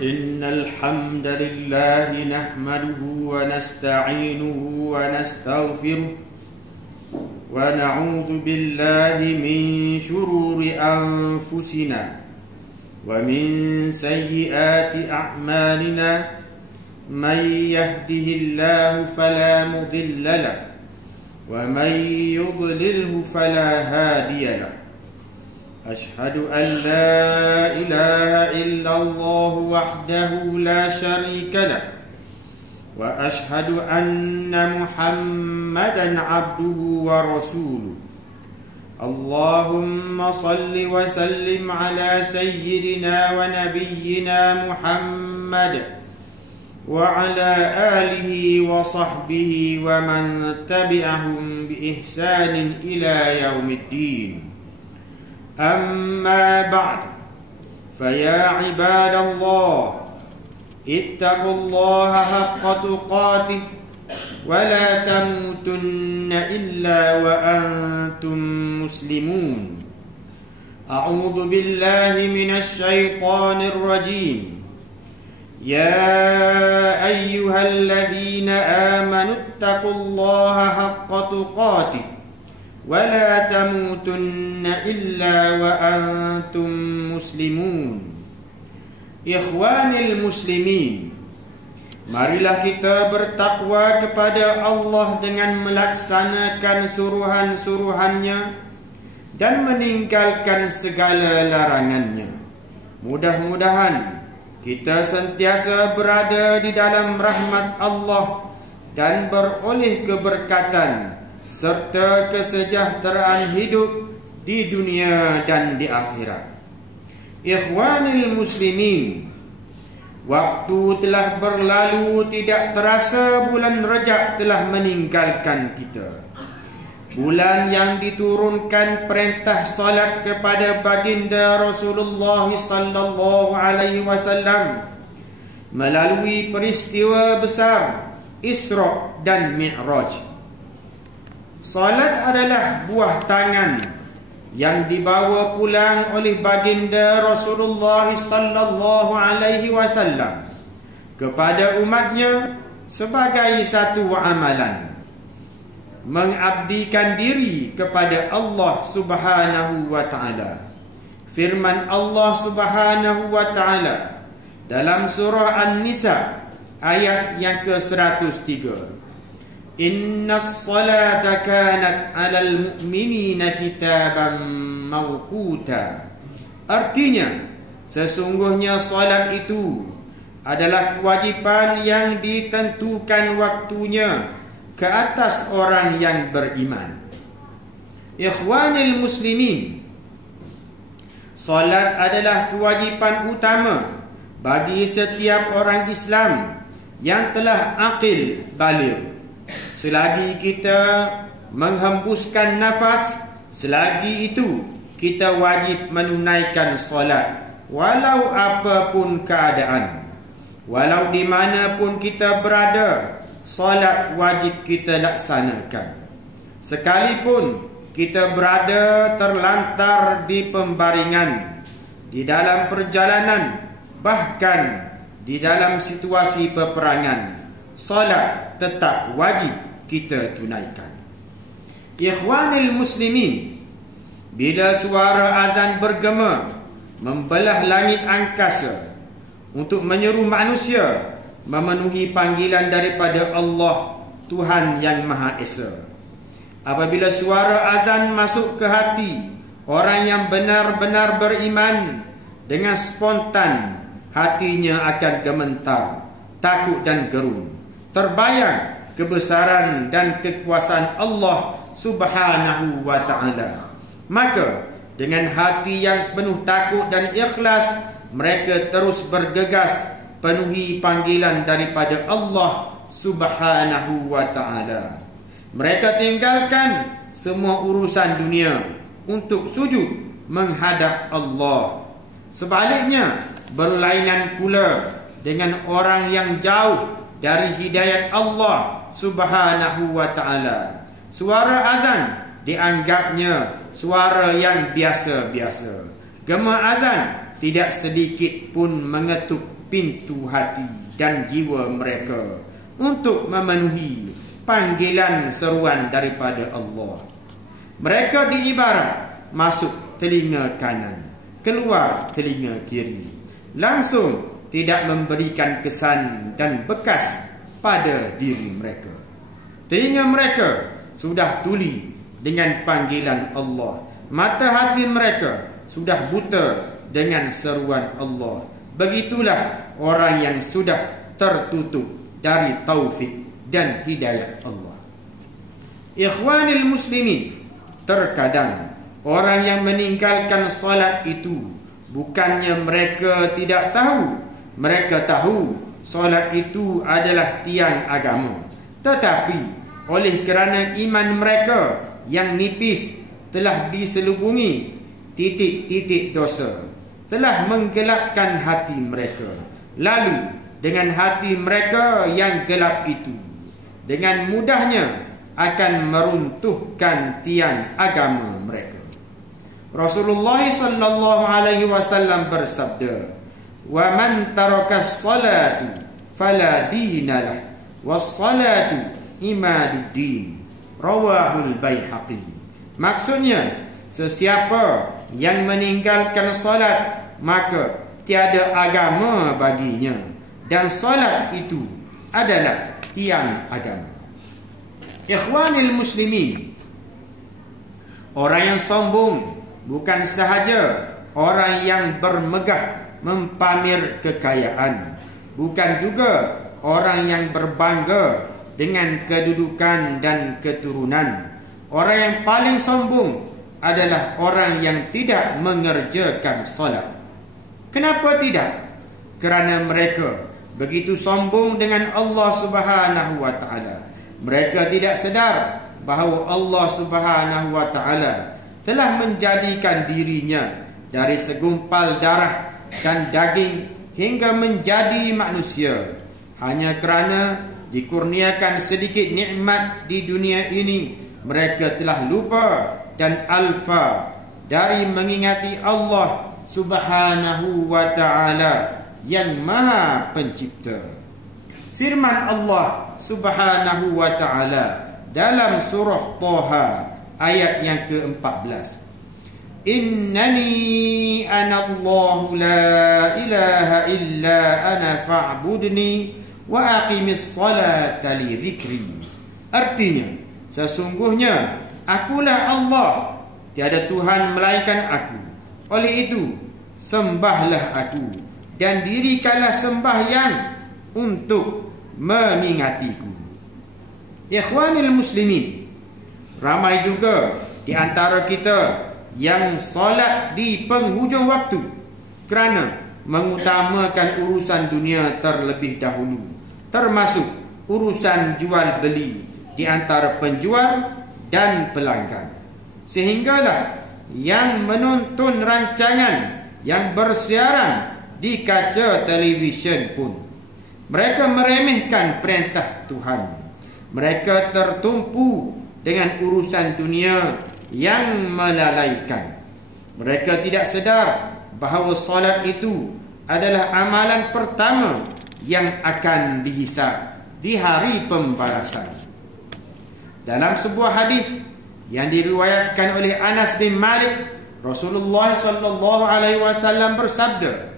إن الحمد لله نحمده ونستعينه ونستغفره ونعوذ بالله من شرور أنفسنا ومن سيئات أعمالنا من يهده الله فلا مضل له ومن يضلله فلا هادي له أشهد أن لا إله إلا الله وحده لا شريك له وأشهد أن محمدا عبده ورسوله اللهم صل وسلم على سيدنا ونبينا محمد وعلى آله وصحبه ومن تبعهم بإحسان إلى يوم الدين أما بعد فيا عباد الله اتقوا الله حق تقاته ولا تموتن إلا وأنتم مسلمون أعوذ بالله من الشيطان الرجيم يا أيها الذين آمنوا اتقوا الله حق تقاته ولا تموتن إلا وأنتم مسلمون. Ikhwanil muslimin, marilah kita bertakwa kepada Allah dengan melaksanakan suruhan-suruhannya dan meninggalkan segala larangannya. Mudah-mudahan kita sentiasa berada di dalam rahmat Allah dan beroleh keberkatan serta kesejahteraan hidup di dunia dan di akhirat. Ikhwanil muslimin, waktu telah berlalu tidak terasa bulan Rajab telah meninggalkan kita. Bulan yang diturunkan perintah salat kepada baginda Rasulullah sallallahu alaihi wasallam melalui peristiwa besar Isra dan Mi'raj. Salat adalah buah tangan yang dibawa pulang oleh baginda Rasulullah sallallahu alaihi wasallam kepada umatnya sebagai satu amalan mengabdikan diri kepada Allah Subhanahu wa taala. Firman Allah Subhanahu wa taala dalam surah An-Nisa ayat yang ke-103, Innas salata kanat 'alal mu'minina kitaban mawquta. Artinya, sesungguhnya salat itu adalah kewajipan yang ditentukan waktunya ke atas orang yang beriman. Ikhwanil muslimin, salat adalah kewajipan utama bagi setiap orang Islam yang telah aqil baligh. Selagi kita menghembuskan nafas, selagi itu kita wajib menunaikan solat, walau apapun keadaan, walau di mana pun kita berada, solat wajib kita laksanakan. Sekalipun kita berada terlantar di pembaringan, di dalam perjalanan, bahkan di dalam situasi peperangan, solat tetap wajib kita tunaikan. Ikhwanil muslimin, bila suara azan bergema membelah langit angkasa untuk menyeru manusia memenuhi panggilan daripada Allah Tuhan yang Maha Esa, apabila suara azan masuk ke hati orang yang benar-benar beriman, dengan spontan hatinya akan gemetar, takut dan gerun, terbayang kebesaran dan kekuasaan Allah Subhanahu wa ta'ala. Maka dengan hati yang penuh takut dan ikhlas, mereka terus bergegas penuhi panggilan daripada Allah Subhanahu wa ta'ala. Mereka tinggalkan semua urusan dunia untuk sujud menghadap Allah. Sebaliknya, berlainan pula dengan orang yang jauh dari hidayat Allah Subhanahu wa ta'ala. Suara azan dianggapnya suara yang biasa-biasa. Gema azan tidak sedikit pun mengetuk pintu hati dan jiwa mereka untuk memenuhi panggilan seruan daripada Allah. Mereka diibarat masuk telinga kanan, keluar telinga kiri, langsung tidak memberikan kesan dan bekas pada diri mereka. Telinga mereka sudah tuli dengan panggilan Allah, mata hati mereka sudah buta dengan seruan Allah. Begitulah orang yang sudah tertutup dari taufik dan hidayat Allah. Ikhwanil muslimin, terkadang orang yang meninggalkan solat itu bukannya mereka tidak tahu. Mereka tahu solat itu adalah tiang agama, tetapi oleh kerana iman mereka yang nipis telah diselubungi titik-titik dosa, telah menggelapkan hati mereka. Lalu dengan hati mereka yang gelap itu, dengan mudahnya akan meruntuhkan tiang agama mereka. Rasulullah sallallahu alaihi wasallam bersabda, "Wa man taraka as-salatu fala dinalah, was-salatu imaduddin." Rawahul Baihaqi. Maksudnya, sesiapa yang meninggalkan solat, maka tiada agama baginya, dan solat itu adalah tiang agama. Ikhwanil muslimin, orang yang sombong bukan sahaja orang yang bermegah mempamer kekayaan, bukan juga orang yang berbangga dengan kedudukan dan keturunan. Orang yang paling sombong adalah orang yang tidak mengerjakan solat. Kenapa tidak? Kerana mereka begitu sombong dengan Allah Subhanahu wa taala. Mereka tidak sedar bahawa Allah Subhanahu wa taala telah menjadikan dirinya dari segumpal darah dan daging hingga menjadi manusia. Hanya kerana dikurniakan sedikit nikmat di dunia ini, mereka telah lupa dan alfa dari mengingati Allah Subhanahu wa taala yang Maha Pencipta. Firman Allah Subhanahu wa taala dalam surah Taha ayat yang ke-14, "Innani ana Allah la ilaha illa ana fa'budni wa aqimis salata li dzikri." Artinya, sesungguhnya akulah Allah, tiada Tuhan melainkan aku. Oleh itu, sembahlah aku dan dirikanlah sembahyang untuk mengingatiku. Ikhwanil muslimin, ramai juga di antara kita yang solat di penghujung waktu kerana mengutamakan urusan dunia terlebih dahulu, termasuk urusan jual beli di antara penjual dan pelanggan. Sehinggalah yang menonton rancangan yang bersiaran di kaca televisyen pun, mereka meremehkan perintah Tuhan. Mereka tertumpu dengan urusan dunia yang melalaikan. Mereka tidak sedar bahawa solat itu adalah amalan pertama yang akan dihisab di hari pembalasan. Dalam sebuah hadis yang diriwayatkan oleh Anas bin Malik, Rasulullah sallallahu alaihi wasallam bersabda,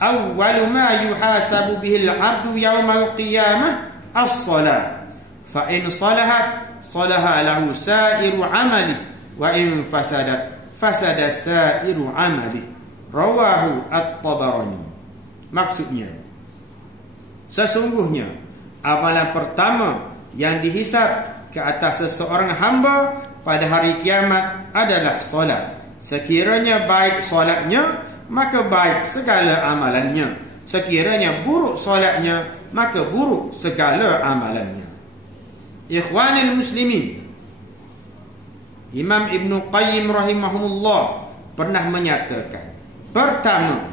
"Awwalu ma yuhasabu bihi al-'abdu yawmal qiyamah as-salat, fa in salahat salaha lahu sa'iru 'amali, wa in fasadat fasada sa'iru 'amali." Rawahu At-Tabarani. Maksudnya, sesungguhnya amalan pertama yang dihisab ke atas seseorang hamba pada hari kiamat adalah solat. Sekiranya baik solatnya, maka baik segala amalannya. Sekiranya buruk solatnya, maka buruk segala amalannya. Ikhwanil muslimin, Imam Ibn Qayyim rahimahumullah pernah menyatakan, pertama,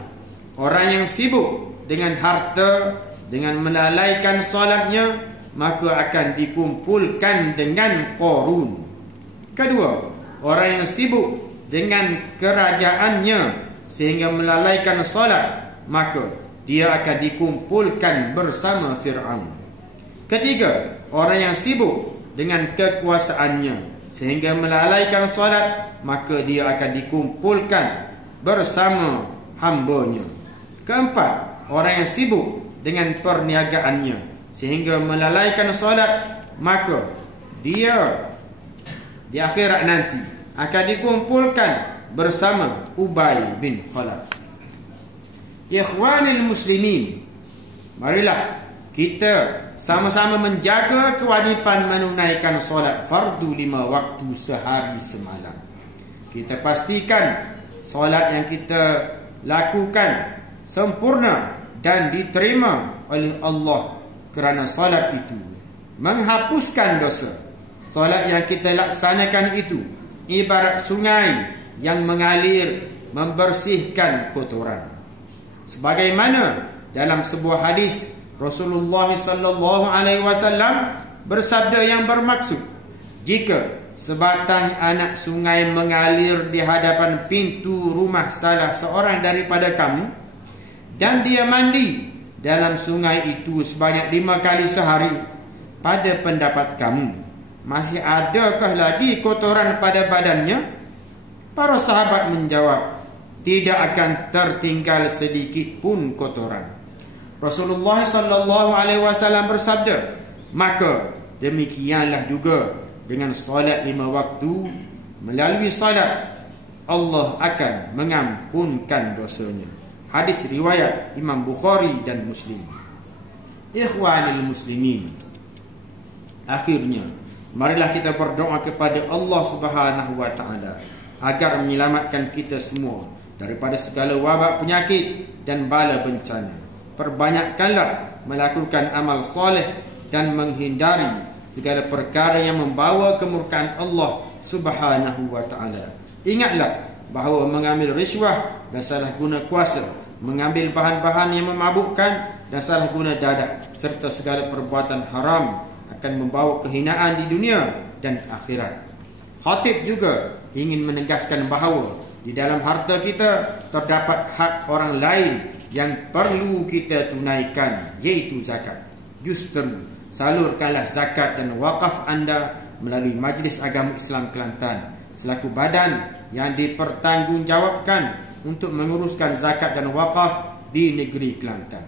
orang yang sibuk dengan harta, dengan melalaikan solatnya, maka akan dikumpulkan dengan Qarun. Kedua, orang yang sibuk dengan kerajaannya sehingga melalaikan solat, maka dia akan dikumpulkan bersama Fir'aun. Ketiga, orang yang sibuk dengan kekuasaannya sehingga melalaikan solat, maka dia akan dikumpulkan bersama hambanya. Keempat, orang yang sibuk dengan perniagaannya sehingga melalaikan solat, maka dia di akhirat nanti akan dikumpulkan bersama Ubay bin Khalaf. Ikhwanil muslimin, marilah kita sama-sama menjaga kewajipan menunaikan solat fardu 5 waktu sehari semalam. Kita pastikan solat yang kita lakukan sempurna dan diterima oleh Allah, kerana solat itu menghapuskan dosa. Solat yang kita laksanakan itu ibarat sungai yang mengalir membersihkan kotoran. Sebagaimana dalam sebuah hadis Rasulullah sallallahu alaihi wasallam bersabda yang bermaksud, jika sebatang anak sungai mengalir di hadapan pintu rumah salah seorang daripada kamu dan dia mandi dalam sungai itu sebanyak 5 kali sehari, pada pendapat kamu masih adakah lagi kotoran pada badannya? Para sahabat menjawab, tidak akan tertinggal sedikit pun kotoran. Rasulullah sallallahu alaihi wasallam bersabda, maka demikianlah juga dengan solat 5 waktu. Melalui solat Allah akan mengampunkan dosanya. Hadis riwayat Imam Bukhari dan Muslim. Ikhwanil muslimin, akhirnya marilah kita berdoa kepada Allah Subhanahu wa taala agar menyelamatkan kita semua daripada segala wabak penyakit dan bala bencana. Perbanyakkanlah melakukan amal soleh dan menghindari segala perkara yang membawa kemurkaan Allah Subhanahu wa taala. Ingatlah bahawa mengambil riswah dan salah guna kuasa, mengambil bahan-bahan yang memabukkan dan salah guna dadah, serta segala perbuatan haram akan membawa kehinaan di dunia dan akhirat. Khatib juga ingin menegaskan bahawa di dalam harta kita terdapat hak orang lain yang perlu kita tunaikan, iaitu zakat. Justru salurkanlah zakat dan wakaf anda melalui Majlis Agama Islam Kelantan selaku badan yang dipertanggungjawabkan untuk menguruskan zakat dan wakaf di negeri Kelantan.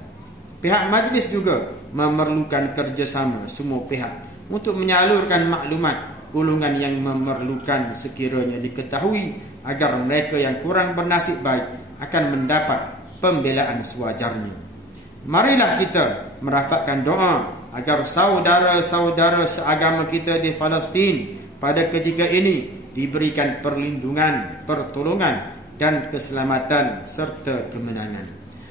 Pihak majlis juga memerlukan kerjasama semua pihak untuk menyalurkan maklumat golongan yang memerlukan sekiranya diketahui, agar mereka yang kurang bernasib baik akan mendapat pembelaan sewajarnya. Marilah kita merafakkan doa agar saudara-saudara seagama kita di Palestin pada ketika ini diberikan perlindungan, pertolongan dan keselamatan serta kemenangan.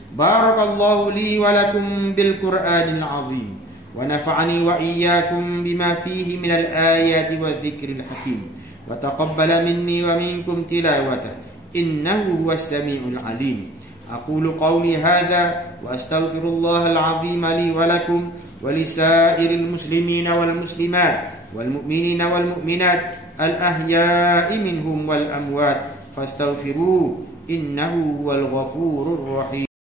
Barakallahu li wa lakum bil Qur'anil azim wa nafa'ani wa iyyakum bima fihi minal ayati wa dzikril hakim wa taqabbala minni wa minkum tilawatahu innahu huwas samiul alim. أقول قولي هذا وأستغفر الله العظيم لي ولكم ولسائر المسلمين والمسلمات والمؤمنين والمؤمنات الأحياء منهم والأموات فاستغفروه إنه هو الغفور الرحيم.